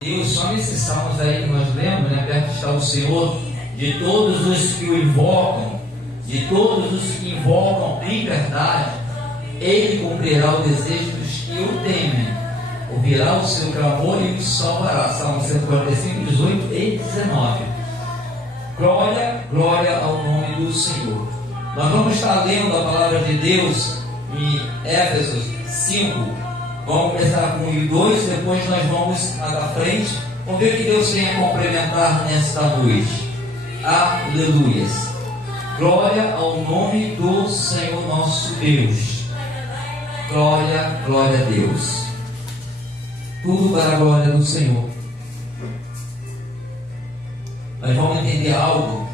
Deus, só nesses salmos aí que nós lemos, né? Perto está o Senhor, de todos os que o invocam, de todos os que invocam em verdade, Ele cumprirá o desejo dos que o temem, ouvirá o seu clamor e os salvará. Salmo 145, 18 e 19. Glória, glória ao nome do Senhor. Nós vamos estar lendo a palavra de Deus em Éfesos 5. Vamos começar com 1 e 2, depois nós vamos mais à frente. Vamos ver o que Deus tem a complementar nesta noite. Aleluias. Glória ao nome do Senhor nosso Deus. Glória, glória a Deus. Tudo para a glória do Senhor. Nós vamos entender algo.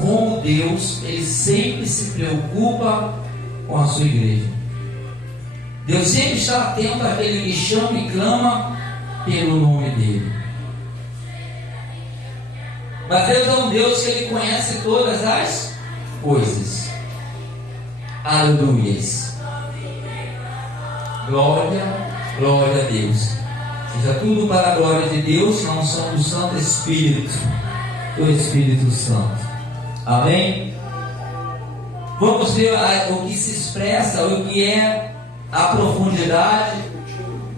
Como Deus, Ele sempre se preocupa com a sua igreja. Deus sempre está atento àquele que chama e clama pelo nome dEle. Mas Deus é um Deus que Ele conhece todas as coisas. Aleluias. Glória, glória a Deus. Seja tudo para a glória de Deus, na unção do Santo Espírito, do Espírito Santo. Amém? Vamos ver o que se expressa, o que é a profundidade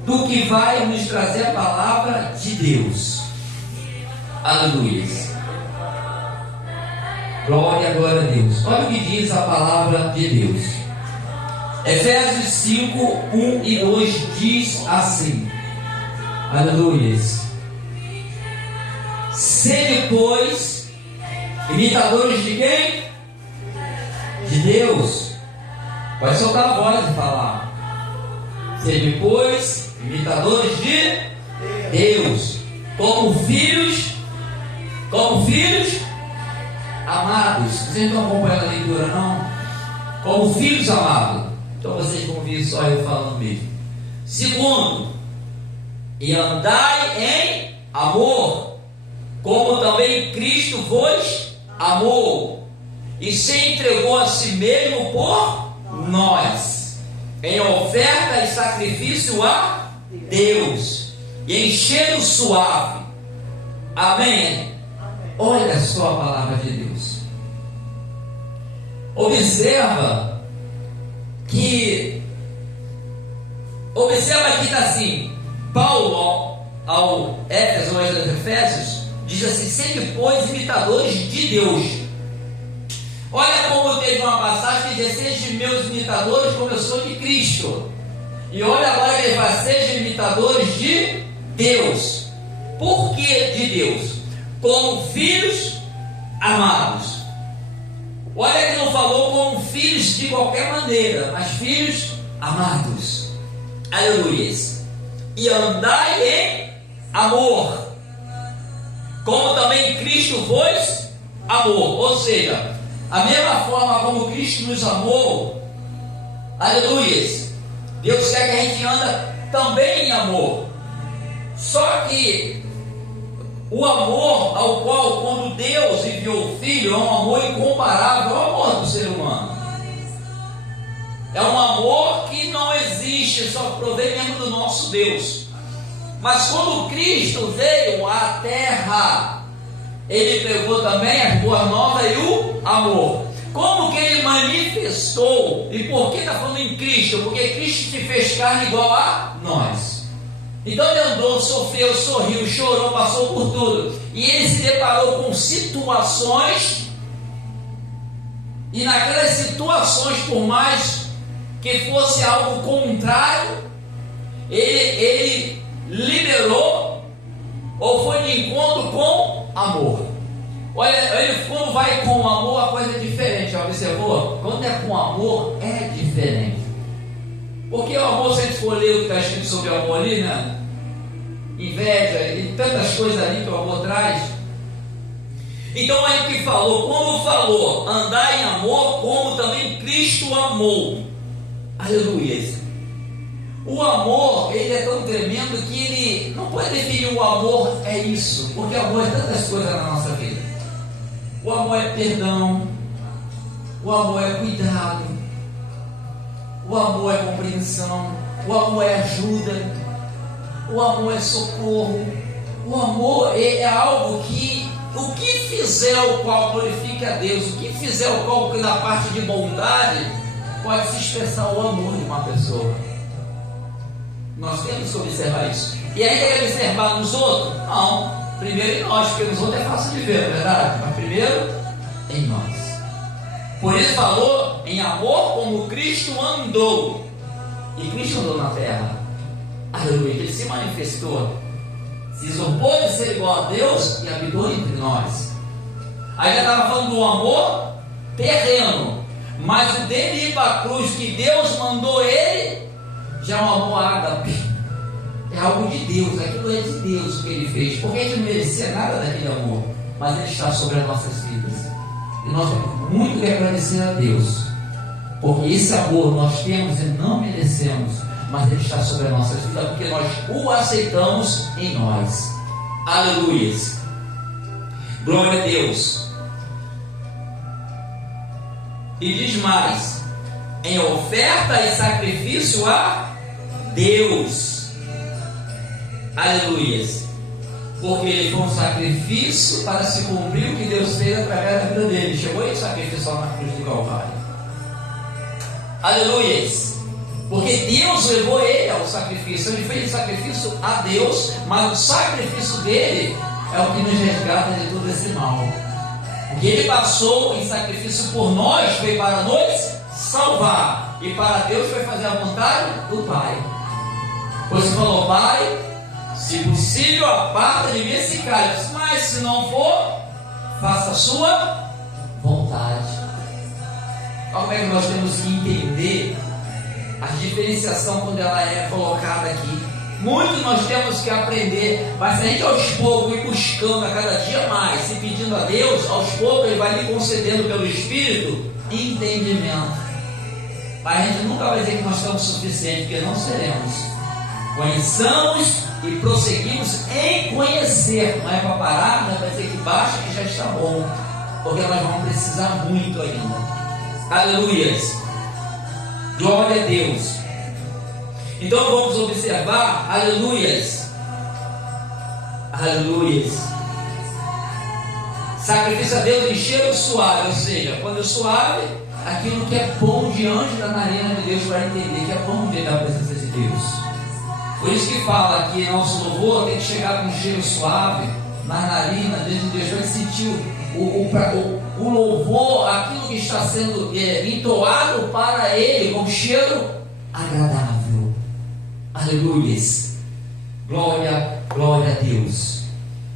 do que vai nos trazer a palavra de Deus. Aleluia. Glória, glória a Deus. Olha o que diz a palavra de Deus. Efésios 5, 1 e 2 diz assim. Aleluia. Sede, pois, imitadores de quem? De Deus. Vai soltar a voz e falar. Sede, pois, imitadores de Deus, como filhos amados. Vocês não estão acompanhando a leitura, não? Como filhos amados. Então vocês vão ouvir só eu falando mesmo. Segundo, e andai em amor, como também Cristo vos amou e se entregou a si mesmo por nós, em oferta e sacrifício a Deus, e em cheiro suave. Amém? Olha só a palavra de Deus. Observa que está assim. Paulo ao Efésios diz assim: sede, pois, imitadores de Deus. Olha como teve uma passagem que diz: sejam meus imitadores como eu sou de Cristo. E olha agora que ele fala: sejam imitadores de Deus. Por que de Deus? Como filhos amados. Olha que não falou como filhos de qualquer maneira, mas filhos amados. Aleluia. E andai em amor, como também Cristo vos amou. Ou seja, a mesma forma como Cristo nos amou, aleluia, Deus quer que a gente anda também em amor. Só que o amor ao qual, quando Deus enviou o Filho, é um amor incomparável ao amor do ser humano. É um amor que não existe, só provém mesmo do nosso Deus. Mas quando Cristo veio à terra, Ele pegou também as boas novas e o amor. Como que Ele manifestou? E por que está falando em Cristo? Porque Cristo se fez carne igual a nós. Então Ele andou, sofreu, sorriu, chorou, passou por tudo. E Ele se deparou com situações. E naquelas situações, por mais que fosse algo contrário, Ele liberou ou foi de encontro com amor. Olha, ele quando vai com amor, a coisa é diferente. Já observou? Quando é com amor, é diferente. Porque o amor, se a gente for ler o que está escrito sobre o amor ali, né? Inveja e tantas coisas ali que o amor traz. Então aí que falou, como falou, andar em amor, como também Cristo amou. Aleluia. O amor, ele é tão tremendo que ele não pode definir o amor é isso, porque o amor é tantas coisas na nossa vida. O amor é perdão, o amor é cuidado, o amor é compreensão, o amor é ajuda, o amor é socorro, o amor é algo que, o que fizer o qual glorifique a Deus, o que fizer o qual na parte de bondade, pode se expressar o amor de uma pessoa. Nós temos que observar isso. E ainda quer observar nos outros? Não. Primeiro em nós, porque nos outros é fácil de ver, não é verdade? Mas primeiro em nós. Por isso falou em amor como Cristo andou. E Cristo andou na terra. Aleluia. Ele se manifestou. Se isolou de ser igual a Deus e habitou entre nós. Aí já estava falando do amor terreno. Mas o dele ir para a cruz, que Deus mandou ele, já é um amor ágape. É algo de Deus, aquilo é de Deus que ele fez, porque a gente não merecia nada daquele amor, mas ele está sobre as nossas vidas, e nós temos muito que agradecer a Deus, porque esse amor nós temos e não merecemos, mas ele está sobre as nossas vidas, porque nós o aceitamos em nós. Aleluia, glória a Deus. E diz mais: em oferta e sacrifício a Deus. Aleluia. Porque ele foi um sacrifício para se cumprir o que Deus fez através da vida dele. Chegou esse sacrifício lá na cruz do Calvário. Aleluia. Porque Deus levou ele ao sacrifício. Ele fez o sacrifício a Deus, mas o sacrifício dele é o que nos resgata de todo esse mal. O que ele passou em sacrifício por nós foi para nos salvar. E para Deus foi fazer a vontade do Pai. Pois ele falou: Pai, se possível, aparta de mim esse cálice, mas se não for, faça a sua vontade. Como é que nós temos que entender a diferenciação quando ela é colocada aqui? Muito nós temos que aprender, mas se a gente aos poucos ir buscando a cada dia mais, e pedindo a Deus, aos poucos Ele vai lhe concedendo pelo Espírito entendimento. Mas a gente nunca vai dizer que nós estamos suficientes, porque não seremos. Conheçamos e prosseguimos em conhecer, não é para parar, não é para dizer que baixa, que já está bom, porque nós vamos precisar muito ainda. Aleluia, glória a Deus. Então vamos observar, aleluias, aleluias. Sacrifício a Deus em cheiro suave, ou seja, quando é suave, aquilo que é bom diante da narina de Deus, para entender que é bom diante da presença de Deus. Por isso que fala que nosso louvor tem que chegar com um cheiro suave na narina diante de Deus, para sentir o louvor, aquilo que está sendo entoado para Ele, com cheiro agradável. Aleluia, glória, glória a Deus.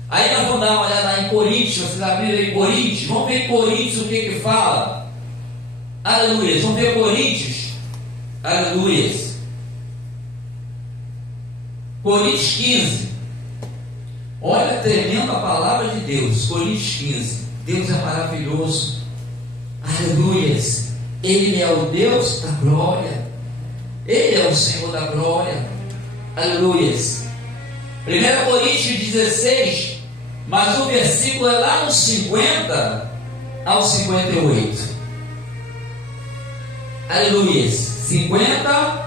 Aí nós vamos dar uma olhada em Coríntios, vocês abriram em Coríntios, vamos ver em Coríntios o que fala. Aleluia, vamos ver Coríntios, aleluia. Coríntios 15. Olha, tremenda a palavra de Deus. Coríntios 15. Deus é maravilhoso. Aleluia. Ele é o Deus da glória. Ele é o Senhor da glória. Aleluia. 1 Coríntios 16. Mas o versículo é lá no 50 ao 58. Aleluia. 50.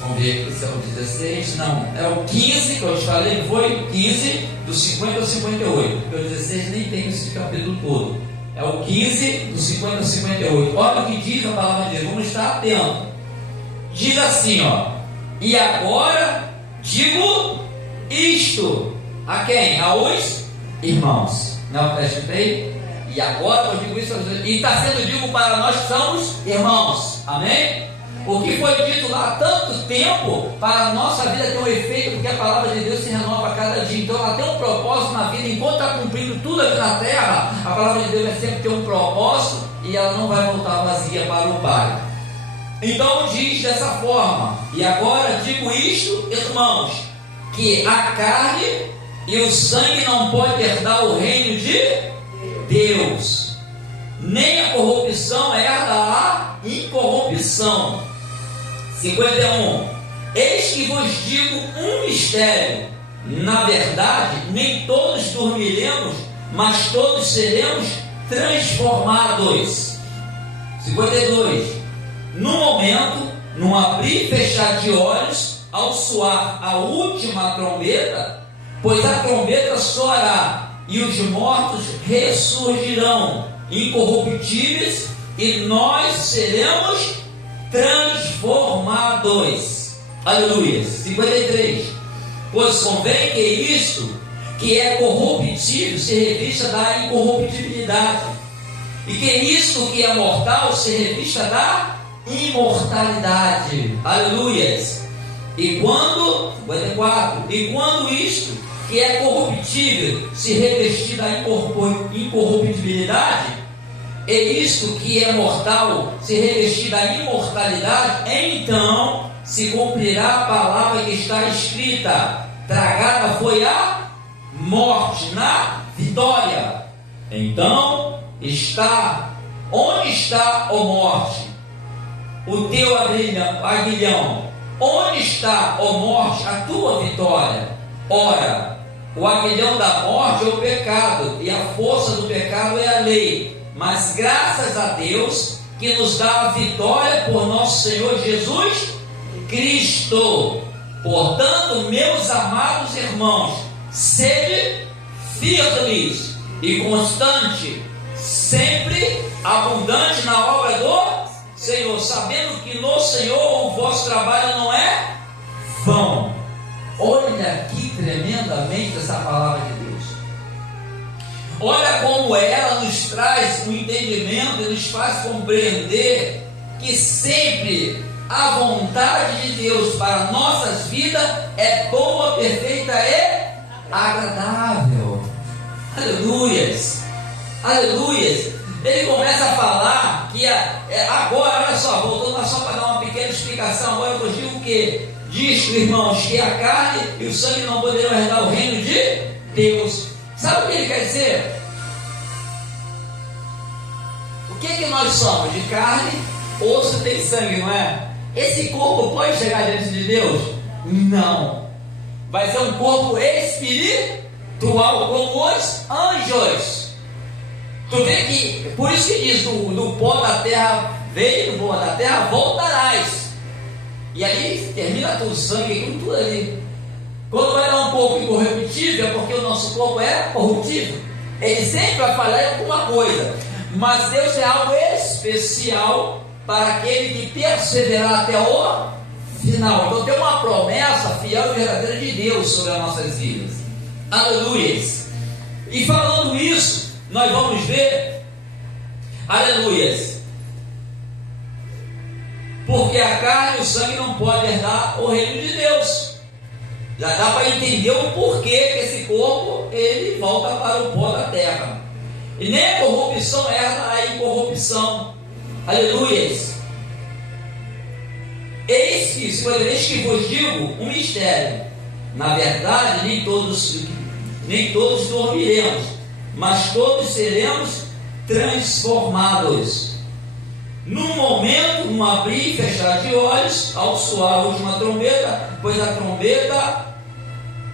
Vamos ver aqui se é o 16, não, é o 15 que eu te falei, foi o 15, do 50 ao 58, porque o 16 nem tem esse capítulo todo, é o 15, do 50 ao 58, olha o que diz a palavra de Deus, vamos estar atentos, diz assim, ó, e agora digo isto, a quem? Aos irmãos, não prestei? E agora eu digo isso, e está sendo dito para nós que somos irmãos, amém? O que foi dito lá há tanto tempo, para a nossa vida ter um efeito, porque a palavra de Deus se renova a cada dia. Então ela tem um propósito na vida, enquanto está cumprindo tudo aqui na terra, a palavra de Deus vai sempre ter um propósito e ela não vai voltar vazia para o Pai. Então diz dessa forma: e agora digo isto, irmãos, que a carne e o sangue não podem herdar o reino de Deus, nem a corrupção herda a incorrupção. 51. Eis que vos digo um mistério: na verdade, nem todos dormiremos, mas todos seremos transformados. 52. No momento, num abrir e fechar de olhos, ao soar a última trombeta, pois a trombeta soará, e os mortos ressurgirão incorruptíveis, e nós seremos transformados. Aleluia. 53. Pois convém que isto que é corruptível se revista da incorruptibilidade, e que isto que é mortal se revista da imortalidade. Aleluias. E quando 54, e quando isto que é corruptível se revestir da incorruptibilidade, e isto que é mortal se revestir da imortalidade, então se cumprirá a palavra que está escrita: tragada foi a morte na vitória. Então onde está, ó morte, o teu aguilhão? Onde está, ó morte, a tua vitória? Ora, o aguilhão da morte é o pecado, e a força do pecado é a lei. Mas graças a Deus que nos dá a vitória por nosso Senhor Jesus Cristo. Portanto, meus amados irmãos, sede firmes e constante, sempre abundante na obra do Senhor, sabendo que no Senhor o vosso trabalho não é vão. Olha que tremendamente essa palavra de Deus. Olha como ela nos traz um entendimento e nos faz compreender que sempre a vontade de Deus para nossas vidas é boa, perfeita e agradável. Aleluias, aleluias. Ele começa a falar que agora, olha só, voltando só para dar uma pequena explicação. Agora eu digo que diz, irmãos, que a carne e o sangue não poderão herdar o reino de Deus. Sabe o que ele quer dizer? O que nós somos? De carne, osso tem sangue, não é? Esse corpo pode chegar diante de Deus? Não. Vai ser um corpo espiritual, como os anjos. Tu vê que, por isso que diz, do pó da terra veio, do pó da terra voltarás. E ali termina tudo, sangue, tudo ali. Quando vai dar um corpo incorruptível, é porque o nosso corpo é corruptível. Ele sempre vai falhar em alguma coisa. Mas Deus é algo especial para aquele que perseverar até o final. Então tem uma promessa fiel e verdadeira de Deus sobre as nossas vidas. Aleluias. E falando isso, nós vamos ver, aleluias, porque a carne e o sangue não podem herdar o reino de Deus. Já dá para entender o porquê que esse corpo ele volta para o pó da terra. E nem a corrupção herda a incorrupção. Aleluias. Eis que vos digo um mistério. Na verdade, nem todos dormiremos, mas todos seremos transformados. Num momento, num abrir e fechar de olhos, ao soar a última trombeta, pois a trombeta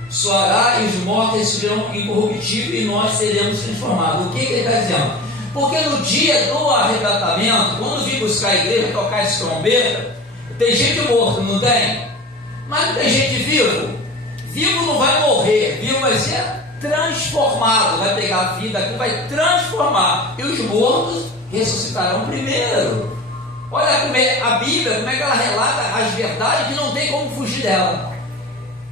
soará e os mortos serão incorruptíveis e nós seremos transformados. O que ele está dizendo? Porque no dia do arrebatamento, quando vim buscar a igreja tocar essa trombeta, tem gente morta, não tem? Mas não tem gente vivo. Vivo não vai morrer, vivo vai ser transformado, vai pegar a vida aqui, vai transformar, e os mortos ressuscitarão primeiro. Olha como é a Bíblia, como é que ela relata as verdades que não tem como fugir dela.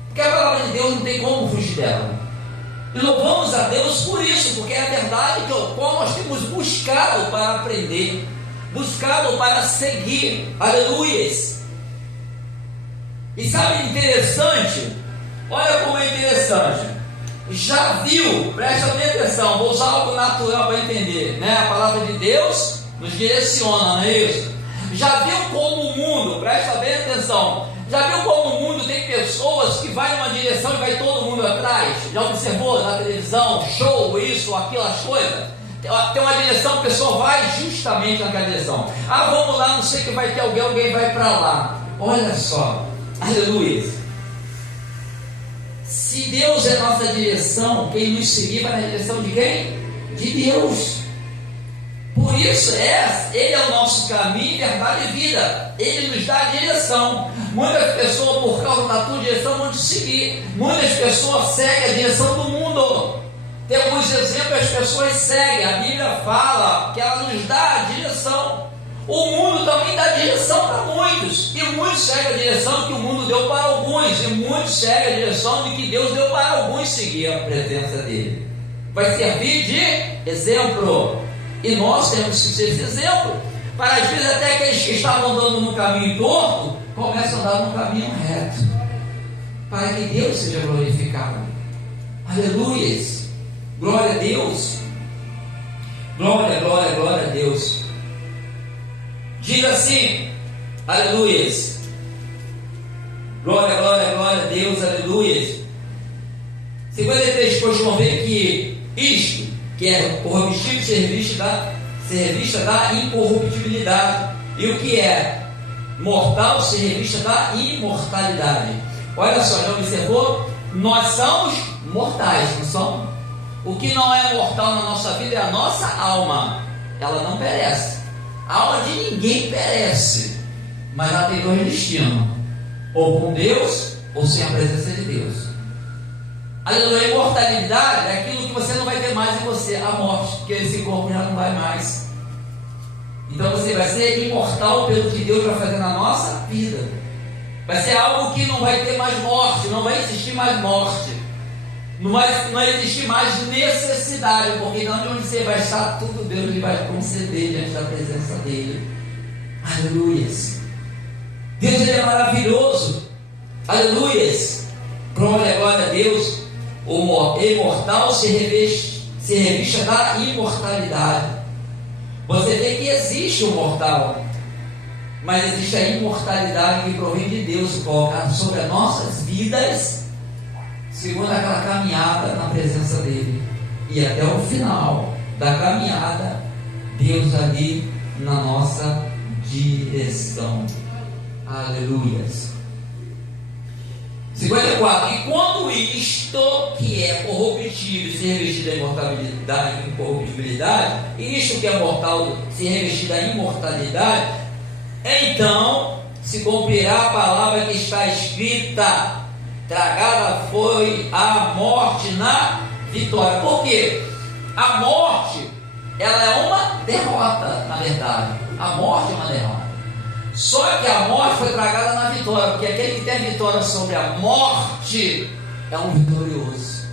Porque a palavra de Deus não tem como fugir dela. E louvamos a Deus por isso, porque é a verdade que qual nós temos buscado para aprender, buscado para seguir. Aleluias. E sabe interessante? Olha como é interessante. Já viu, presta bem atenção, vou usar algo natural para entender, né? A palavra de Deus nos direciona, não é isso? Já viu como o mundo, presta bem atenção, já viu como o mundo tem pessoas que vai numa direção e vai todo mundo atrás? Já observou na televisão, show, isso, aquilo, as coisas? Tem uma direção, a pessoa vai justamente naquela direção. Ah, vamos lá, não sei que vai ter alguém vai para lá. Olha só, aleluia. Se Deus é nossa direção, quem nos seguir vai na direção de quem? De Deus. Por isso, Ele é o nosso caminho, verdade e vida. Ele nos dá a direção. Muitas pessoas, por causa da tua direção, vão te seguir. Muitas pessoas seguem a direção do mundo. Tem alguns exemplos, as pessoas seguem. A Bíblia fala que ela nos dá a direção. O mundo também dá direção para muitos. E muitos seguem a direção que o mundo deu para alguns. E muitos seguem a direção de que Deus deu para alguns seguir a presença dele. Vai servir de exemplo. E nós temos que ser esse exemplo. Para às vezes até aqueles que estavam andando no caminho torto, começam a andar no caminho reto. Para que Deus seja glorificado. Aleluias. Glória a Deus. Glória, glória, glória a Deus. Diga assim, aleluias. Glória, glória, glória a Deus, aleluias. 53, depois vão ver que isto, que é corruptível, ser revista da incorruptibilidade. E o que é mortal, ser revista da imortalidade. Olha só, já observou? Nós somos mortais, não somos? O que não é mortal na nossa vida é a nossa alma. Ela não perece. A alma de ninguém perece. Mas ela tem dois destinos: ou com Deus, ou sem a presença de Deus. Aleluia. A imortalidade é aquilo que você não vai ter mais em você, a morte, porque esse corpo já não vai mais. Então você vai ser imortal pelo que Deus vai fazer na nossa vida. Vai ser algo que não vai ter mais morte, não vai existir mais morte. Não vai existir mais necessidade, porque de onde você vai estar, tudo Deus lhe vai conceder diante da presença dele. Aleluias. Deus, ele é maravilhoso. Aleluias. Glória, glória a Deus. O imortal se revista da imortalidade. Você vê que existe o mortal, mas existe a imortalidade que provém de Deus, colocada sobre as nossas vidas, segundo aquela caminhada na presença dele. E até o final da caminhada, Deus ali na nossa direção. Aleluias. 54. E quando isto que é corruptível se revestir da incorruptibilidade, e isto que é mortal se revestir da imortalidade, então se cumprirá a palavra que está escrita: tragada foi a morte na vitória. Por quê? A morte, ela é uma derrota, na verdade. A morte é uma derrota. Só que a morte foi tragada na vitória, porque aquele que tem a vitória sobre a morte é um vitorioso.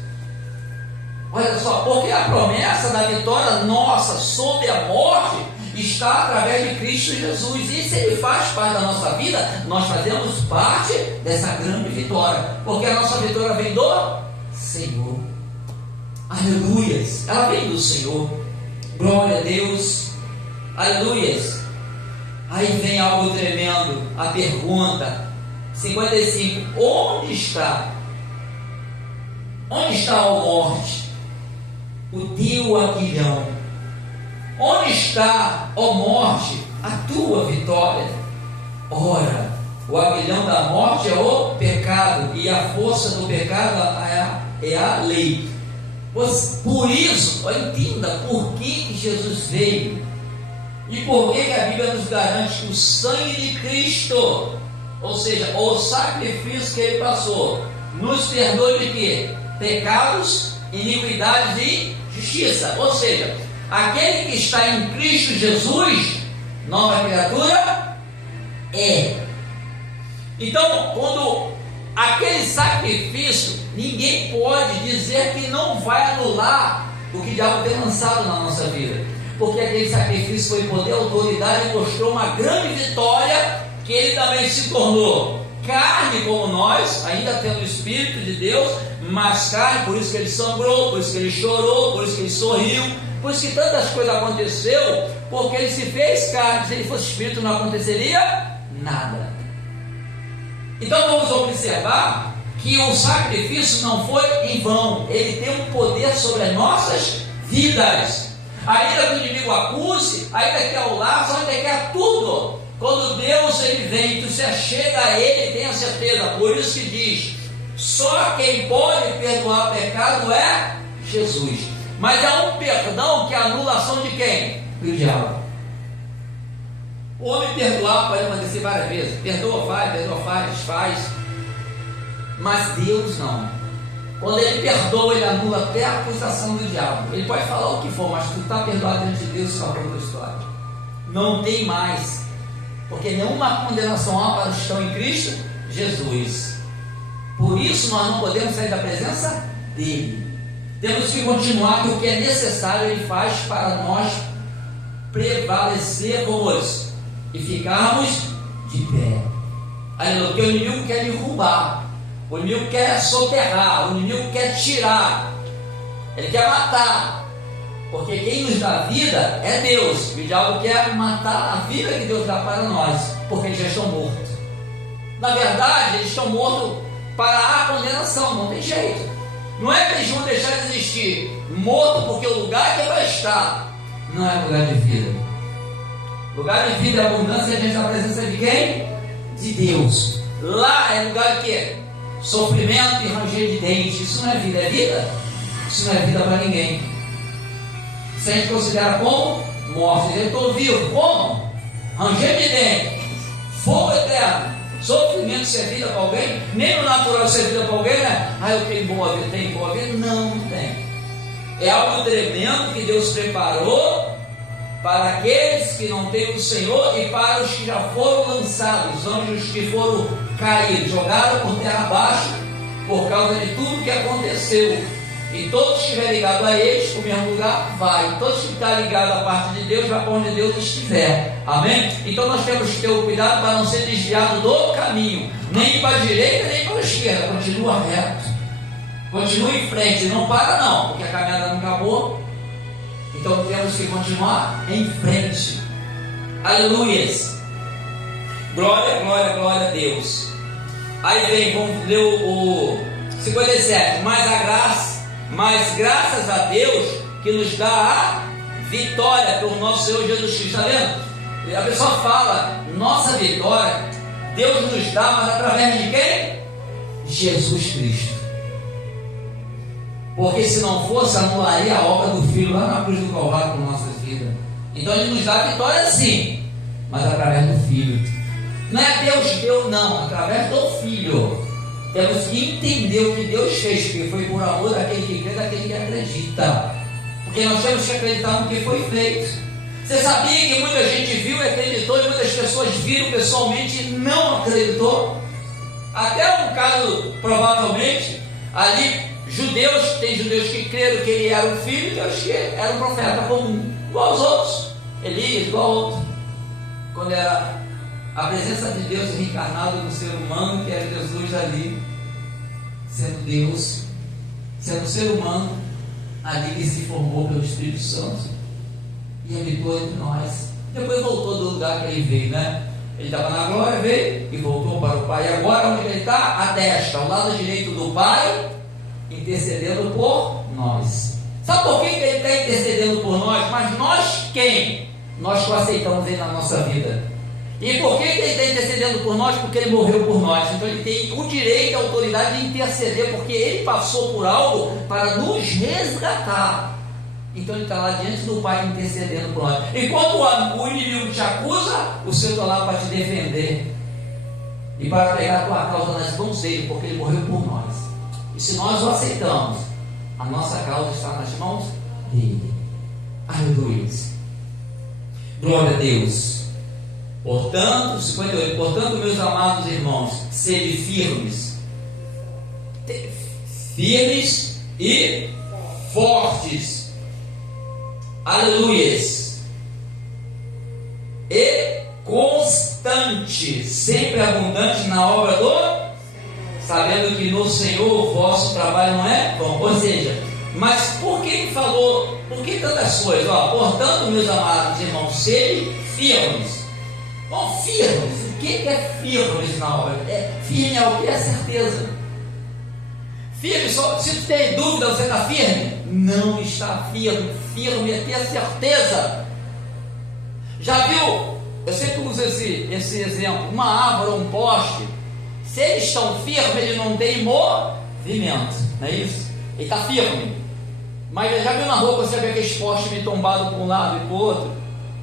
Olha só, porque a promessa da vitória nossa sobre a morte está através de Cristo Jesus. E se Ele faz parte da nossa vida, nós fazemos parte dessa grande vitória, porque a nossa vitória vem do Senhor. Aleluias. Ela vem do Senhor. Glória a Deus. Aleluias. Aí vem algo tremendo, a pergunta 55: onde está a morte, o teu aguilhão? Onde está, ó morte, a tua vitória? Ora, o aguilhão da morte é o pecado, e a força do pecado é a lei. Por isso, entenda por que Jesus veio. E por que a Bíblia nos garante que o sangue de Cristo, ou seja, o sacrifício que Ele passou, nos perdoa de quê? Pecados, iniquidades e justiça. Ou seja, aquele que está em Cristo Jesus, nova criatura é. Então, quando aquele sacrifício, ninguém pode dizer que não vai anular o que o diabo tem lançado na nossa vida. Porque aquele sacrifício foi poder, autoridade, e mostrou uma grande vitória, que ele também se tornou carne como nós, ainda tendo o Espírito de Deus, mas carne, por isso que ele sangrou, por isso que ele chorou, por isso que ele sorriu, por isso que tantas coisas aconteceu, porque ele se fez carne. Se ele fosse Espírito, não aconteceria nada. Então vamos observar que o sacrifício não foi em vão, ele tem um poder sobre as nossas vidas. Ainda que o inimigo acuse, ainda que ao laço, ainda que a tudo, quando Deus ele vem, tu se achega a Ele, tenha certeza. Por isso que diz: só quem pode perdoar pecado é Jesus. Mas é um perdão que é a anulação de quem? e o diabo. O homem perdoar pode acontecer várias vezes. Perdoa, faz. Mas Deus não. Quando Ele perdoa, Ele anula até a acusação do diabo. Ele pode falar o que for, mas tu está perdoado diante de Deus, acabou a história. Não tem mais. Porque nenhuma condenação há para os que estão em Cristo Jesus. Por isso nós não podemos sair da presença dEle. Temos que continuar, que o que é necessário Ele faz para nós prevalecermos e ficarmos de pé. Aleluia. Porque o inimigo quer derrubar, o inimigo quer soterrar, o inimigo quer tirar, ele quer matar. Porque quem nos dá vida é Deus. O diabo quer matar a vida que Deus dá para nós, porque eles já estão mortos. Na verdade, eles estão mortos para a condenação, não tem jeito. Não é que eles vão deixar de existir. Morto porque o lugar que vai estar não é lugar de vida. Lugar de vida e abundância é diante da presença de quem? De Deus. Lá é lugar de quê? Sofrimento e ranger de dentes. Isso não é vida, é vida? Isso não é vida para ninguém. Isso a gente considera como morte. Eu estou vivo, como? Ranger de dentes, fogo eterno. Sofrimento, isso é vida para alguém? Nem no natural isso é vida para alguém, né? Eu tenho boa vida, tem boa vida? Não, não tem. É algo tremendo que Deus preparou para aqueles que não têm o Senhor e para os que já foram lançados, os anjos que foram caídos, jogados por terra abaixo por causa de tudo que aconteceu. E todos que estiverem ligados a eles, para o mesmo lugar, vai. Todos que estão ligados à parte de Deus, vai para onde Deus estiver. Amém? Então nós temos que ter o cuidado para não ser desviado do caminho, nem para a direita, nem para a esquerda. Continua reto. Continua em frente, não para não, porque a caminhada não acabou. Então temos que continuar em frente. Aleluias. Glória, glória, glória a Deus. Aí vem, vamos ler o 57. Mas graças a Deus que nos dá a vitória pelo nosso Senhor Jesus Cristo. Está vendo? A pessoa fala, nossa vitória, Deus nos dá, mas através de quem? Jesus Cristo. Porque se não fosse, anularia a obra do Filho lá na cruz do Calvário por nossas vidas. Então Ele nos dá a vitória sim, mas através do Filho. Não é Deus, não, através do Filho. Temos que entender o que Deus fez, porque foi por amor daquele que crê, daquele que acredita. Porque nós temos que acreditar no que foi feito. Você sabia que muita gente viu e acreditou, e muitas pessoas viram pessoalmente e não acreditou? Até um caso, provavelmente, ali, judeus, tem judeus que creram que ele era um filho, e outros que era um profeta comum, igual aos outros, Elias, igual ao outro. Quando era a presença de Deus reencarnado no ser humano, que era Jesus ali, sendo Deus, sendo ser humano, ali que se formou pelo Espírito Santo e habitou entre nós. Depois voltou do lugar que ele veio, né? Ele estava na glória, veio e voltou para o Pai. E agora onde ele está? À destra, ao lado direito do Pai, intercedendo por nós. Sabe por que ele está intercedendo por nós? Mas nós quem? Nós que o aceitamos ele na nossa vida. E por que ele está intercedendo por nós? Porque ele morreu por nós. Então ele tem o direito e a autoridade de interceder, porque ele passou por algo para nos resgatar. Então ele está lá diante do Pai intercedendo por nós. Enquanto o inimigo te acusa, o Senhor está lá para te defender e para pegar a tua causa nas mãos dele, porque ele morreu por nós. E se nós o aceitamos, a nossa causa está nas mãos dele. Aleluia. Glória a Deus. Portanto, 58, portanto, meus amados irmãos, sede firmes e fortes, aleluias, e constantes, sempre abundantes na obra do, sabendo que no Senhor o vosso trabalho não é bom. Ou seja, mas por que ele falou, por que tantas coisas? Portanto, meus amados irmãos, sede firmes. Bom, firmes, o que é firmes na obra? Firme é o que? É certeza. Firme, se tu tem dúvida, você está firme? Não está firme. Firme é ter certeza. Já viu? Eu sempre uso esse exemplo. Uma árvore ou um poste, se eles estão firmes, ele não tem movimento. Não é isso? Ele está firme. Mas já viu na rua, você vê aqueles postes meio tombados para um lado e para o outro?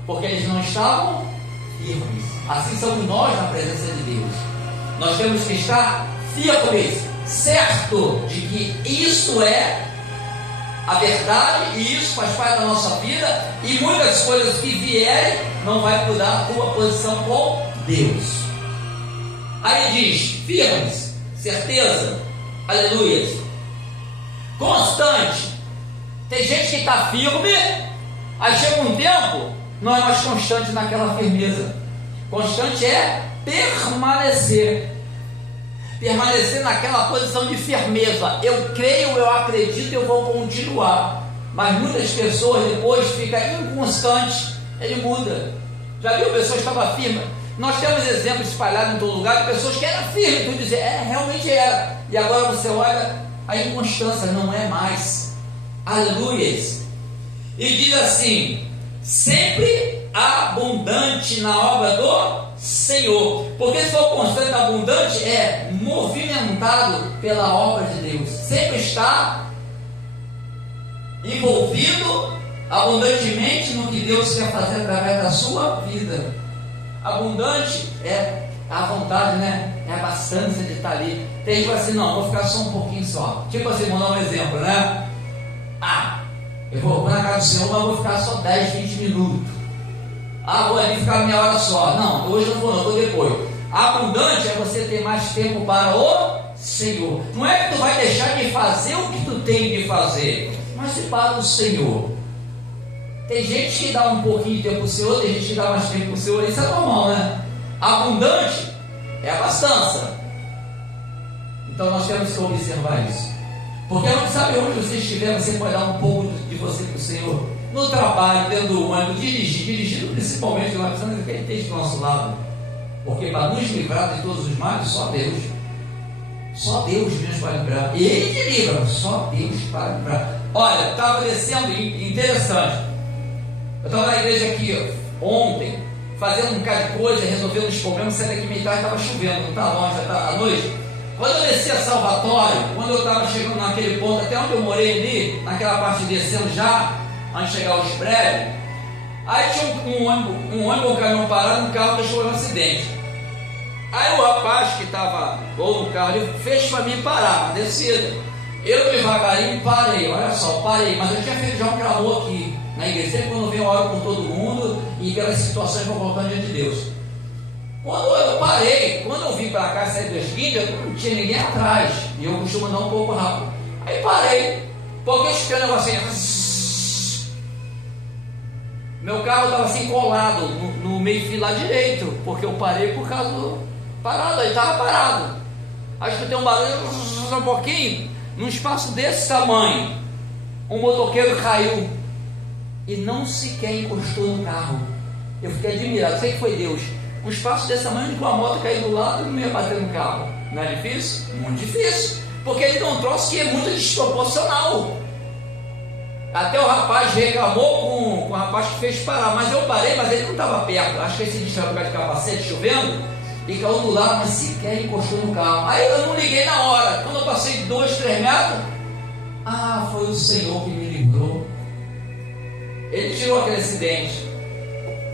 porque eles não estavam firmes. Assim somos nós na presença de Deus. Nós temos que estar firmes, certo de que isso é a verdade e isso faz parte da nossa vida, e muitas coisas que vierem não vai mudar a tua posição com Deus. Aí diz, firmes, certeza, aleluia, constante. Tem gente que está firme, aí chega um tempo, não é mais constante naquela firmeza. Constante é permanecer naquela posição de firmeza. Eu creio, eu acredito, eu vou continuar. Mas muitas pessoas depois ficam inconstantes, ele muda. Já viu pessoas que estavam firmes? Nós temos exemplos espalhados em todo lugar de pessoas que eram firmes, tu dizia, realmente era, e agora você olha, a inconstância não é mais. Aleluias. E diz assim, sempre abundante na obra do Senhor, porque se for constante e abundante, é movimentado pela obra de Deus, sempre está envolvido abundantemente no que Deus quer fazer através da sua vida. Abundante é a vontade, né? É a bastância de estar ali. Tem gente que assim, não, vou ficar só um pouquinho só. Tipo assim, vou dar um exemplo, né? Eu vou na casa do Senhor, mas vou ficar só 10, 20 minutos. Vou ali ficar meia hora só. Não, hoje eu não vou, não, vou depois. Abundante é você ter mais tempo para o Senhor. Não é que tu vai deixar de fazer o que tu tem de fazer, mas para o Senhor. Tem gente que dá um pouquinho de tempo para o Senhor, tem gente que dá mais tempo para o Senhor, isso é normal, né? Abundante é a abastança. Então nós temos que observar isso. Porque sabe onde você estiver, você pode dar um pouco de você para o Senhor. No trabalho, dentro do ônibus, dirigindo principalmente, nós precisamos que Ele esteja do nosso lado. Porque para nos livrar de todos os males, só Deus. Só Deus mesmo para livrar. Ele te livra, só Deus para livrar. Olha, estava descendo, interessante. Eu estava na igreja aqui ontem, fazendo um bocado de coisa, resolvendo os problemas, saindo daqui meio tarde, estava chovendo, não está longe, já está à noite. Quando eu desci a Salvatório, quando eu estava chegando naquele ponto, até onde eu morei ali, naquela parte descendo já, antes de chegar aos prédios, aí tinha um ônibus, um caminhão parado, um carro deixou um acidente. Aí o rapaz que estava no carro, ele fez para mim parar, na descida. Eu devagarinho parei, olha só, parei, mas eu tinha feito já um clamor aqui na igreja, sempre quando vem, eu oro por todo mundo e pelas situações que eu vou colocando diante de Deus. Quando eu parei, quando eu vim para cá, saí do esquina, não tinha ninguém atrás, e eu costumo andar um pouco rápido. Aí parei, porque eu escutei um negócio assim, meu carro estava assim colado no meio fio lá direito, porque eu parei por causa do parado, ele estava parado. Aí escutei um barulho, um pouquinho, num espaço desse tamanho, um motoqueiro caiu e não sequer encostou no carro. Eu fiquei admirado, sei que foi Deus. Um espaço desse tamanho, com a moto cair do lado e não ia bater no carro. Não é difícil? Muito difícil, porque ele tem um troço que é muito desproporcional. Até o rapaz reclamou com o rapaz que fez parar, mas eu parei, mas ele não estava perto. Acho que ele se distraiu por causa de capacete, chovendo, e caiu do lado, mas sequer encostou no carro. Aí eu não liguei na hora. Quando eu passei 2, 3 metros, foi o Senhor que me livrou. Ele tirou aquele acidente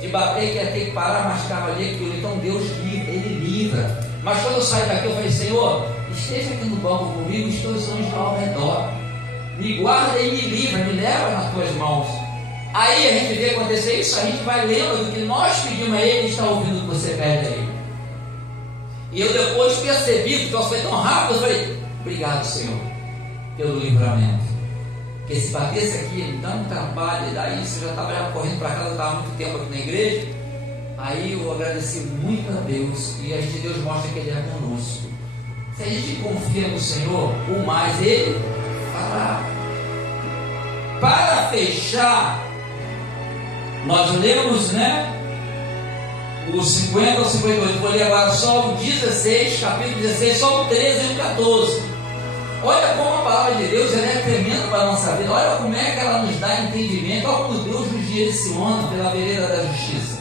de bater, que ia ter que parar, mas estava ali aquilo. Então Deus livra, Ele livra. Mas quando eu saí daqui, eu falei, Senhor, esteja aqui no banco comigo, os teus anjos ao redor, me guarda e me livra, me leva nas tuas mãos. Aí a gente vê acontecer isso, a gente vai lendo do que nós pedimos a Ele, e está ouvindo o que você pede a Ele. E eu depois percebi que o troço foi tão rápido, eu falei, obrigado, Senhor, pelo livramento. Porque se batesse aqui, ele dá um trabalho, e daí você já estava correndo para casa, eu estava muito tempo aqui na igreja. Aí eu agradeci muito a Deus, e a gente, Deus mostra que Ele é conosco. Se a gente confia no Senhor, o mais Ele fará. Para fechar, nós lemos, né? O 50 ao 58, vou ler agora só o 16, capítulo 16, só o 13 e o 14. Olha como a palavra de Deus ela é tremenda para a nossa vida. Olha como é que ela nos dá entendimento. Olha como Deus nos direciona pela vereda da justiça.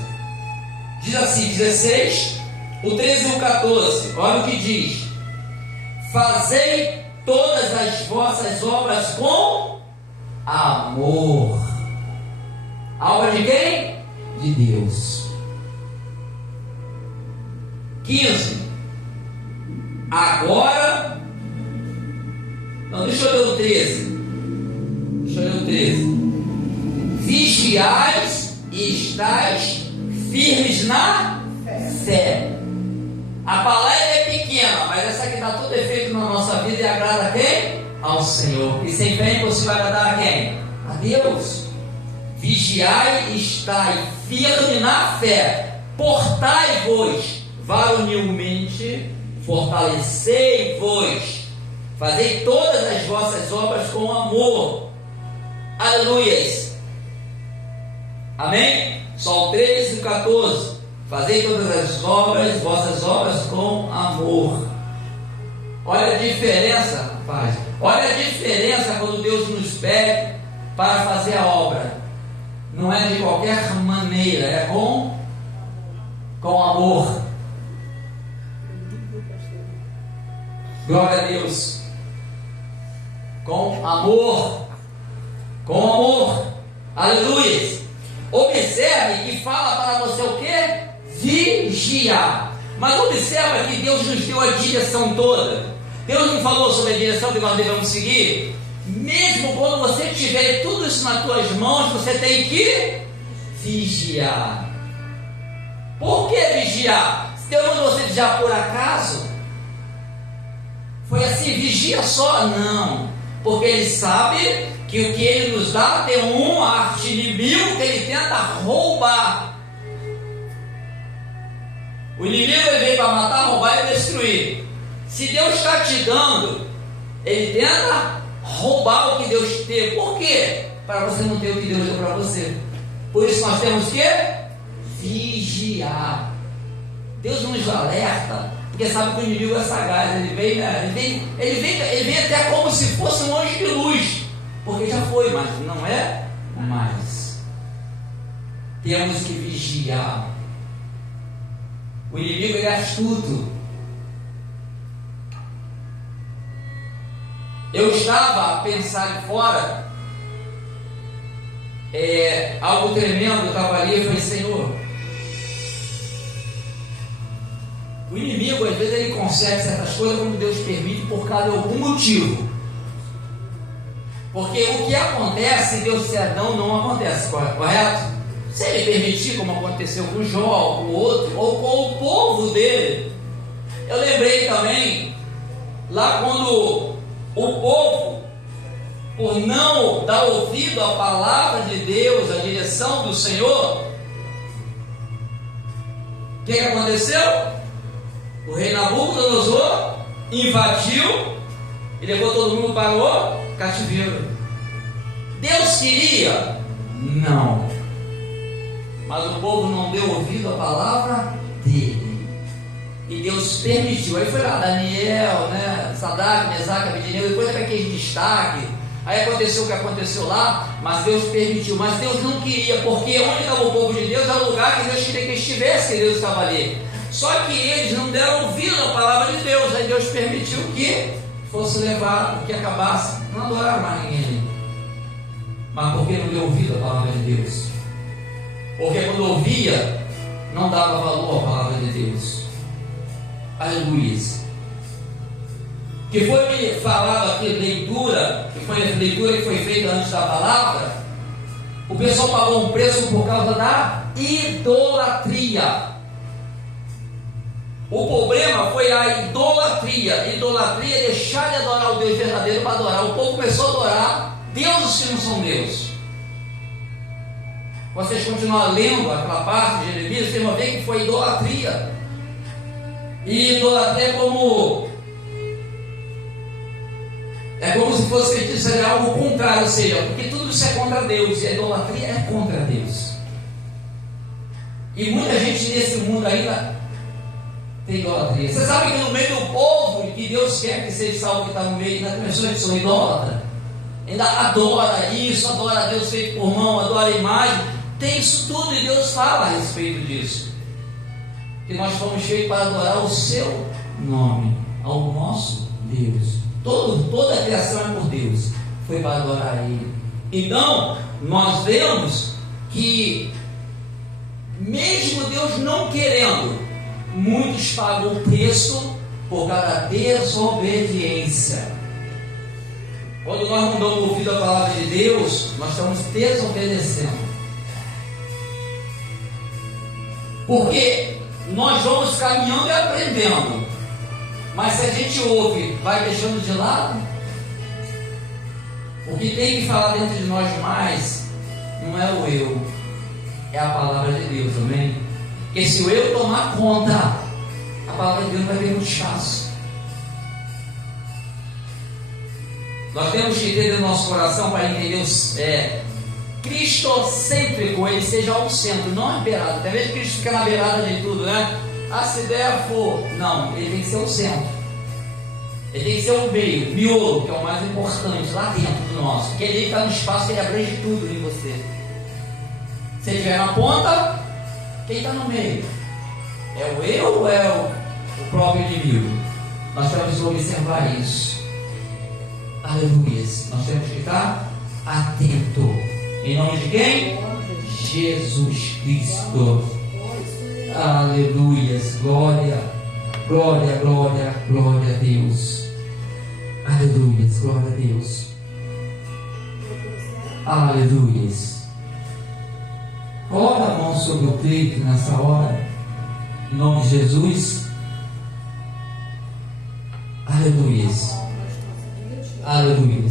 Diz assim, 16, o 13 e o 14. Olha o que diz. Fazei todas as vossas obras com amor. A obra de quem? de Deus. 15. Agora, não, deixa eu ler o 13. Vigiais e estais firmes na fé. A palavra é pequena, mas essa aqui dá todo efeito na nossa vida e agrada a quem? Ao Senhor. E sem fé você vai agradar a quem? A Deus. Vigiai e estai firme na fé. Portai-vos varonilmente, fortalecei-vos, fazei todas as vossas obras com amor. Aleluias. Amém? Só o 13 e 14. Fazei todas as obras, vossas obras com amor. Olha a diferença, rapaz. Olha a diferença quando Deus nos pede para fazer a obra. Não é de qualquer maneira, é com amor. Glória a Deus. Com amor. Com amor. Aleluia. Observe que fala para você o quê? Vigiar. Mas observa que Deus nos deu a direção toda. Deus não falou sobre a direção que nós devemos seguir. Mesmo quando você tiver tudo isso nas tuas mãos, você tem que vigiar. Por que vigiar? Se Deus mandou você vigiar por acaso, foi assim, vigia só? Não. Porque Ele sabe que o que Ele nos dá tem um arte inimigo que Ele tenta roubar. O inimigo ele veio para matar, roubar e destruir. Se Deus está te dando, Ele tenta roubar o que Deus tem. Por quê? Para você não ter o que Deus deu para você. Por isso nós temos que vigiar. Deus nos alerta, porque sabe que o inimigo é sagaz. Ele vem até como se fosse um anjo de luz, porque já foi, mas não é mais. Temos que vigiar. O inimigo é astuto. Eu estava a pensar de fora, algo tremendo. Eu estava ali e falei: Senhor, o inimigo às vezes ele consegue certas coisas como Deus permite por causa de algum motivo. Porque o que acontece, se Deus disser não acontece, correto? Se Ele permitir, como aconteceu com Jó, com o outro, ou com o povo dele. Eu lembrei também, lá quando o povo, por não dar ouvido à palavra de Deus, à direção do Senhor, o que aconteceu? O rei Nabucodonosor invadiu e levou todo mundo para o cativeiro. Deus queria? Não. Mas o povo não deu ouvido à palavra dele. E Deus permitiu. Aí foi lá Daniel, Sadraque, Mesaque, Abednego, depois é aquele destaque. Aí aconteceu o que aconteceu lá, mas Deus permitiu. Mas Deus não queria, porque onde estava o povo de Deus era o lugar que Deus queria que estivesse, que Deus estava ali. Só que eles não deram ouvido à palavra de Deus. Aí Deus permitiu que fosse levado, que acabasse. Não adoraram mais ninguém. Mas porque não deu ouvido à palavra de Deus? Porque quando ouvia, não dava valor à palavra de Deus. Aleluia. Que foi me falado aqui, leitura, que foi a leitura que foi feita antes da palavra. O pessoal pagou um preço por causa da idolatria. O problema foi a idolatria. Idolatria é deixar de adorar o Deus verdadeiro para adorar. O povo começou a adorar deuses que não são Deus. Vocês continuam lendo aquela parte de Jeremias, vocês vão ver que foi idolatria. E idolatria é como se fosse feitiçaria, algo contrário, ou seja, porque tudo isso é contra Deus, e a idolatria é contra Deus. E muita gente nesse mundo ainda tem idolatria. Você sabe que no meio do povo que Deus quer que seja salvo, que está no meio, ainda tem pessoas que são idólatras, ainda adora isso, adora Deus feito por mão, adora a imagem. Tem isso tudo e Deus fala a respeito disso. Que nós fomos feitos para adorar o seu nome, ao nosso Deus. Toda a criação é por Deus, foi para adorar Ele. Então, nós vemos que mesmo Deus não querendo, muitos pagam o preço por causa da desobediência. Quando nós não damos ouvido à palavra de Deus, nós estamos desobedecendo. Porque nós vamos caminhando e aprendendo, mas se a gente ouve, vai deixando de lado. O que tem que falar dentro de nós mais não é o eu, é a palavra de Deus, amém? Porque se o eu tomar conta, a palavra de Deus vai ter muito espaço. Nós temos que ter no nosso coração para entender cristocêntrico, ele seja ao centro, não a beirada. Tem vezes que Cristo fica na beirada de tudo, né? Se der, for. Não, ele tem que ser o centro. Ele tem que ser o meio, o miolo, que é o mais importante, lá dentro do nosso. Que ele está no espaço que ele abrange tudo em você. Se ele estiver na ponta, quem está no meio? É o eu ou é o próprio inimigo? Nós temos que observar isso. Aleluia. Nós temos que estar atento. Em nome de quem? Jesus Cristo. Aleluia. Glória, glória, glória, glória a Deus. Aleluia. Glória a Deus. Aleluia. Coloca a mão sobre o peito nessa hora. Em nome de Jesus. Aleluia. Aleluia.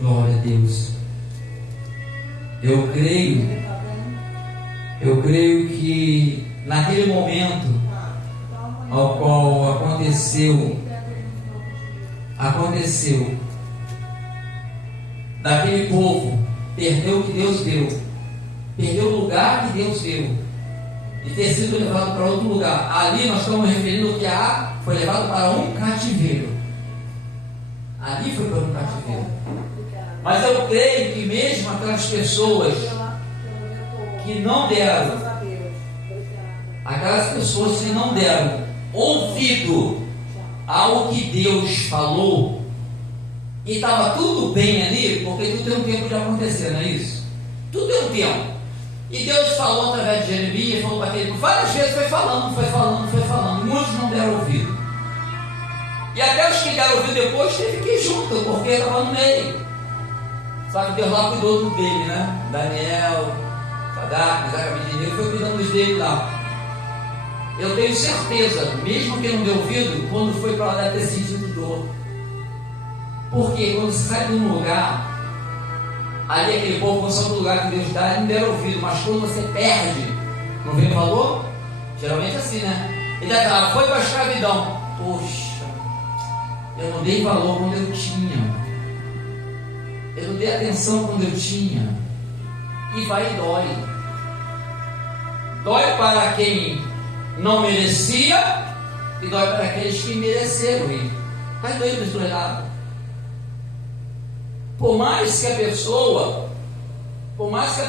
Glória a Deus. Eu creio que naquele momento ao qual aconteceu daquele povo perdeu o que Deus deu, perdeu o lugar que Deus deu e ter sido levado para outro lugar. Ali nós estamos referindo que foi levado para um cativeiro. Ali foi para um cativeiro. Mas eu creio que mesmo aquelas pessoas que não deram, ouvido ao que Deus falou, e estava tudo bem ali, porque tudo tem um tempo de acontecer, não é isso? Tudo tem um tempo. E Deus falou através de Jeremias, falou para aquele, várias vezes foi falando, muitos não deram ouvido. E até os que deram ouvido depois teve que ir junto, porque estava no meio. Só que Deus lá cuidou dele, né? Daniel, Sadraque, Mesaque, Abednego, foi cuidando dos dele lá. Eu tenho certeza, mesmo que não deu ouvido, quando foi para lá deve ter sentido dor. Porque quando você sai de um lugar, ali aquele povo passou do lugar que Deus dá, não deram ouvido, mas quando você perde, não vem valor? Geralmente é assim, né? Ele foi para a escravidão. Poxa, eu não dei valor quando eu tinha. Eu não dei atenção quando eu tinha. E vai e dói. Dói para quem não merecia e dói para aqueles que mereceram. E vai doer dos dois lados. Por mais que a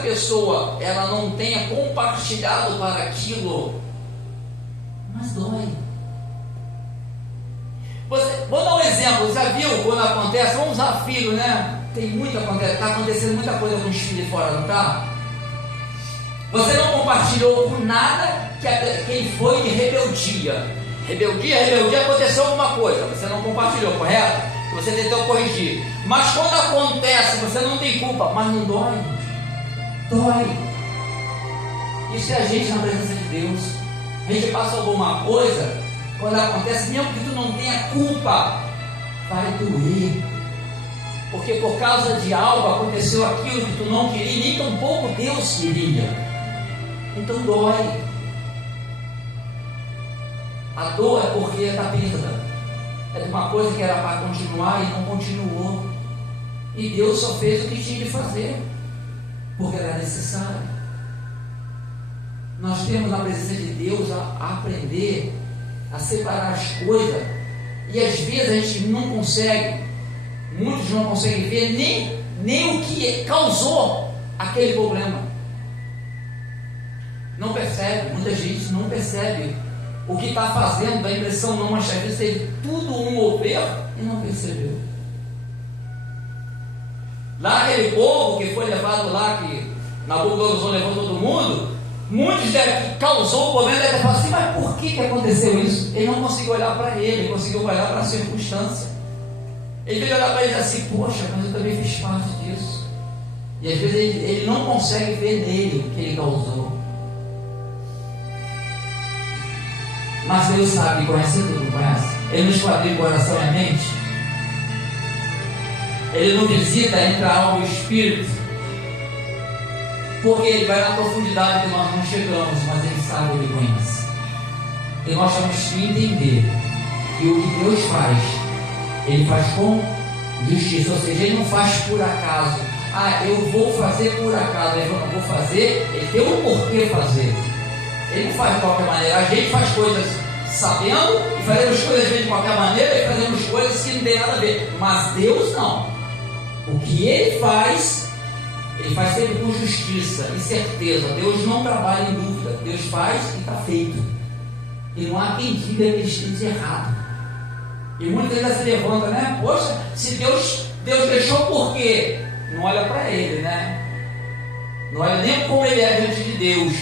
pessoa ela não tenha compartilhado para aquilo, mas dói. Vou dar um exemplo. Já viu quando acontece? Vamos usar filho, né? Está acontecendo muita coisa com os filhos fora, não está? Você não compartilhou com nada quem foi de rebeldia. Rebeldia, aconteceu alguma coisa, você não compartilhou, correto? Você tentou corrigir. Mas quando acontece, você não tem culpa, mas não dói. Dói. Isso é a gente na presença de Deus. A gente passa alguma coisa, quando acontece, mesmo que tu não tenha culpa, vai doer. Porque por causa de algo aconteceu aquilo que tu não queria, nem tampouco Deus queria. Então dói. A dor é porque é da perda. É de uma coisa que era para continuar e não continuou. E Deus só fez o que tinha de fazer, porque era necessário. Nós temos na presença de Deus a aprender a separar as coisas. E às vezes a gente não consegue. Muitos não conseguem ver nem o que causou aquele problema. Não percebe, muita gente não percebe o que está fazendo, dá impressão não, mas às vezes teve tudo um mover e não percebeu. Lá aquele povo que foi levado lá, que Nabucodonosor levou todo mundo, Muitos causou o problema, devem falar assim, mas por que aconteceu isso? Ele não conseguiu olhar para ele conseguiu olhar para a circunstância. Ele veio olhar para ele assim, poxa, mas eu também fiz parte disso. E às vezes ele não consegue ver nele o que ele causou. Mas Deus sabe, conhece tudo, não conhece? Ele não esquadrinha o coração e a mente. Ele não visita entre a alma e o espírito. Porque ele vai na profundidade que nós não chegamos, mas ele sabe, ele conhece. E nós temos que entender que o que Deus faz, ele faz com justiça, ou seja, ele não faz por acaso. Eu vou fazer por acaso, eu não vou fazer, ele tem um porquê fazer. Ele não faz de qualquer maneira. A gente faz coisas sabendo e fazemos coisas de qualquer maneira e fazemos coisas que não tem nada a ver. Mas Deus não. O que ele faz sempre com justiça e certeza. Deus não trabalha em dúvida. Deus faz e está feito. E não há quem diga que ele esteja errado. E muitas vezes se levanta, né? Poxa, se Deus deixou por quê? Não olha para ele, né? Não olha nem como ele é diante de Deus.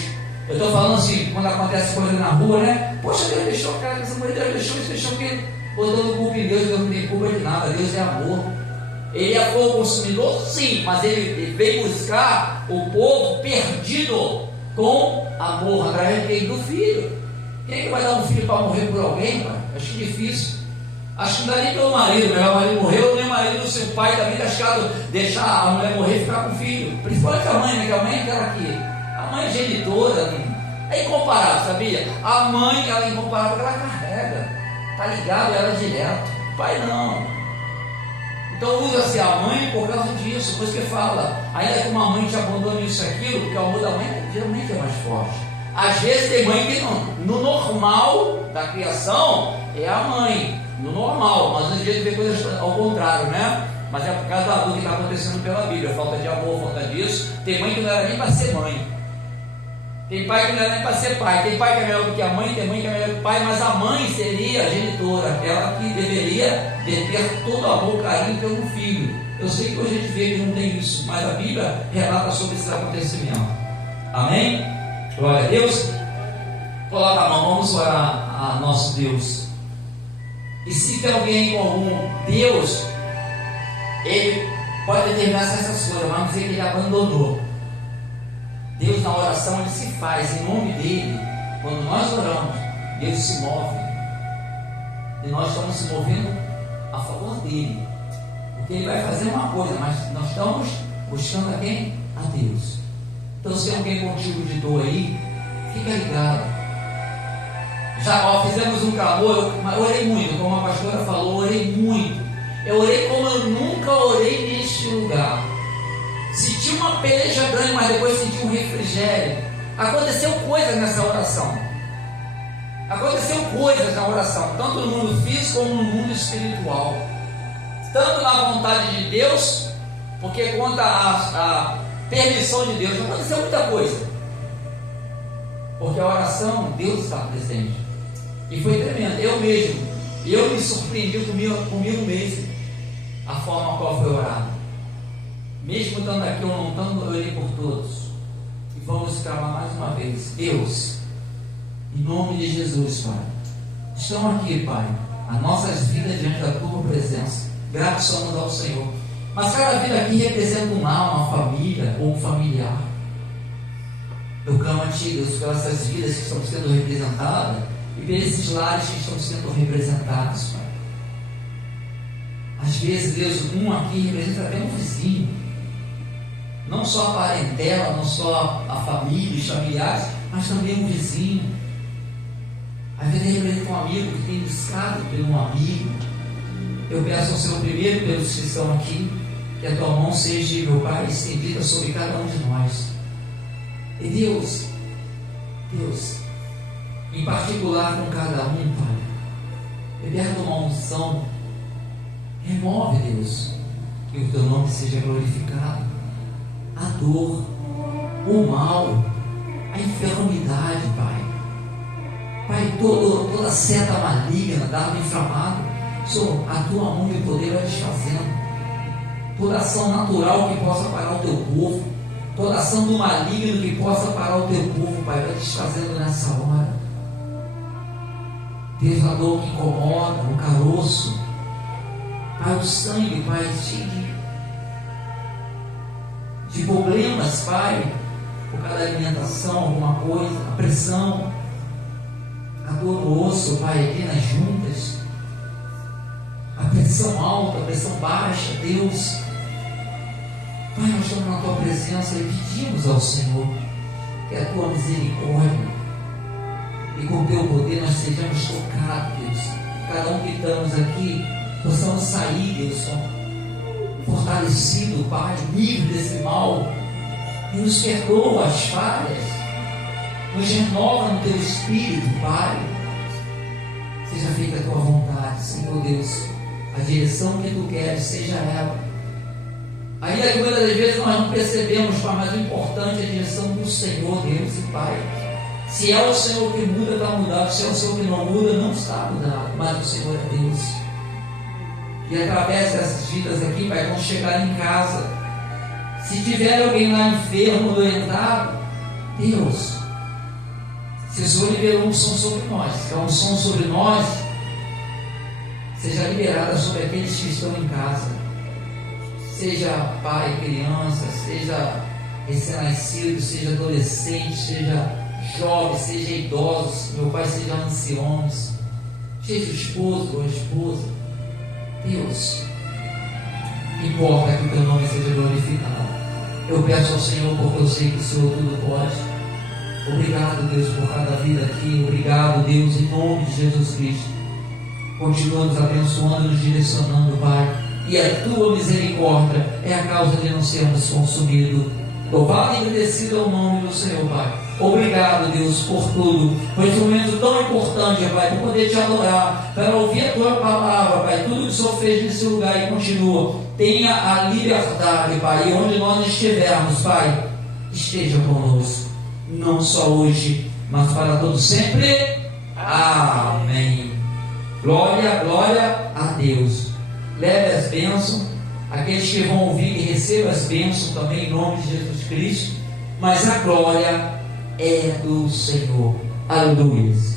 Eu estou falando assim, quando acontece coisa na rua, né? Poxa, Deus deixou o cara, essa mulher, Deus deixou que botando culpa em Deus, Deus não tem culpa de nada, Deus é amor. Ele foi o consumidor, sim, mas ele veio buscar o povo perdido com amor, através do filho. Quem é que vai dar um filho para morrer por alguém, pai? Acho que difícil. Acho que não dá nem pelo marido, né? O marido morreu, nem o marido do seu pai também está arriscado deixar a mulher morrer e ficar com o filho. Principalmente a mãe, né? Que a mãe é aquela que. A mãe é genitora, é incomparável, sabia? A mãe, ela é incomparável porque ela carrega, está ligado a ela direto. O pai não. Então usa-se a mãe por causa disso, por isso que fala, ainda que uma mãe te abandone isso e aquilo, porque o amor da mãe geralmente é mais forte. Às vezes tem mãe que não, no normal da criação é a mãe, no normal, mas às vezes vê coisas ao contrário, né? Mas é por causa do que está acontecendo pela Bíblia, falta de amor, falta disso. Tem mãe que não era nem para ser mãe. Tem pai que não era nem para ser pai. Tem pai que é melhor do que a mãe, tem mãe que é melhor do que o pai, mas a mãe seria a genitora, aquela que deveria ter todo amor, carinho pelo filho. Eu sei que hoje a gente vê que não tem isso, mas a Bíblia relata sobre esse acontecimento. Amém? Glória a Deus. Coloca a mão, vamos orar a nosso Deus. E se tem alguém com algum Deus, ele pode determinar essas coisas, mas não dizer que ele abandonou. Deus na oração ele se faz em nome dele. Quando nós oramos, Deus se move. E nós estamos se movendo a favor dele. Porque ele vai fazer uma coisa, mas nós estamos buscando a quem? A Deus. Então se tem alguém contigo de dor aí, fica ligado. Já fizemos um clamor, eu orei muito, como a pastora falou, orei muito. Eu orei como eu nunca orei neste lugar. Senti uma peleja grande, mas depois senti um refrigério. Aconteceu coisas nessa oração. Aconteceu coisas na oração, tanto no mundo físico como no mundo espiritual. Tanto na vontade de Deus, porque conta a permissão de Deus. Aconteceu muita coisa. Porque a oração, Deus está presente. E foi tremendo. Eu me surpreendi comigo mesmo. A forma qual foi orado. Mesmo estando aqui ou não estando, eu orei por todos. E vamos clamar mais uma vez. Deus, em nome de Jesus, Pai, estamos aqui, Pai, as nossas vidas diante da Tua presença. Gratos somos ao Senhor. Mas cada vida aqui representa um lar, uma família ou um familiar. Eu clamo a Ti, Deus, pelas essas vidas que estão sendo representadas e por esses lares que estão sendo representados, Pai. Às vezes, Deus, um aqui representa até um vizinho. Não só a parentela, não só a família, os familiares, mas também um vizinho. Às vezes representa um amigo que tem buscado por um amigo. Eu peço ao Senhor primeiro, pelos que estão aqui, que a Tua mão seja, meu Pai, estendida sobre cada um de nós. E Deus, em particular com cada um, Pai, liberta uma unção. Remove, Deus, que o Teu nome seja glorificado. A dor, o mal, a enfermidade, Pai. Pai, toda seta maligna, dardo inflamado, Senhor, a Tua mão de poder vai desfazendo. Toda ação natural que possa parar o Teu povo, toda ação do maligno que possa parar o teu povo, Pai, vai desfazendo nessa hora. Deus, a dor que incomoda, o caroço, Pai, o sangue, Pai, cheio de problemas, Pai, por causa da alimentação, alguma coisa, a pressão, a dor no osso, Pai, aqui nas juntas, a pressão alta, a pressão baixa, Deus, Pai, nós estamos na Tua presença e pedimos ao Senhor que a Tua misericórdia e com o Teu poder nós sejamos tocados, Deus. Cada um que estamos aqui, possamos sair, Deus, fortalecido, Pai, livre desse mal, e nos perdoa as falhas, nos renova no Teu Espírito, Pai. Seja feita a Tua vontade, Senhor Deus, a direção que Tu queres, seja ela. Ainda que muitas das vezes nós não percebemos, Pai, mas o importante é a direção do Senhor, Deus e Pai. Se é o Senhor que muda, está mudado. Se é o Senhor que não muda, não está mudado. Mas o Senhor é Deus. E através dessas vidas aqui, Pai, quando chegar em casa, se tiver alguém lá enfermo, doentado, Deus, se o Senhor liberou um som sobre nós, se é um som sobre nós, seja liberada sobre aqueles que estão em casa. Seja pai, criança, seja recém-nascido, seja adolescente, seja jovem, seja idosos, meu Pai, seja anciões, seja esposo ou esposa. Deus, importa que o Teu nome seja glorificado. Eu peço ao Senhor, porque eu sei que o Senhor tudo pode. Obrigado, Deus, por cada vida aqui. Obrigado, Deus, em nome de Jesus Cristo. Continua nos abençoando, nos direcionando, Pai. E a Tua misericórdia é a causa de não sermos consumidos. Louvado e agradecido é o nome do Senhor, Pai. Obrigado, Deus, por tudo. Foi um momento tão importante, Pai, para poder Te adorar, para ouvir a Tua palavra, Pai. Tudo que o Senhor fez nesse lugar e continua. Tenha a liberdade, Pai. E onde nós estivermos, Pai, esteja conosco. Não só hoje, mas para todos sempre. Amém. Glória, glória a Deus. Leve as bênçãos. Aqueles que vão ouvir, que recebam as bênçãos também em nome de Jesus Cristo. Mas a glória é do Senhor. Aleluia.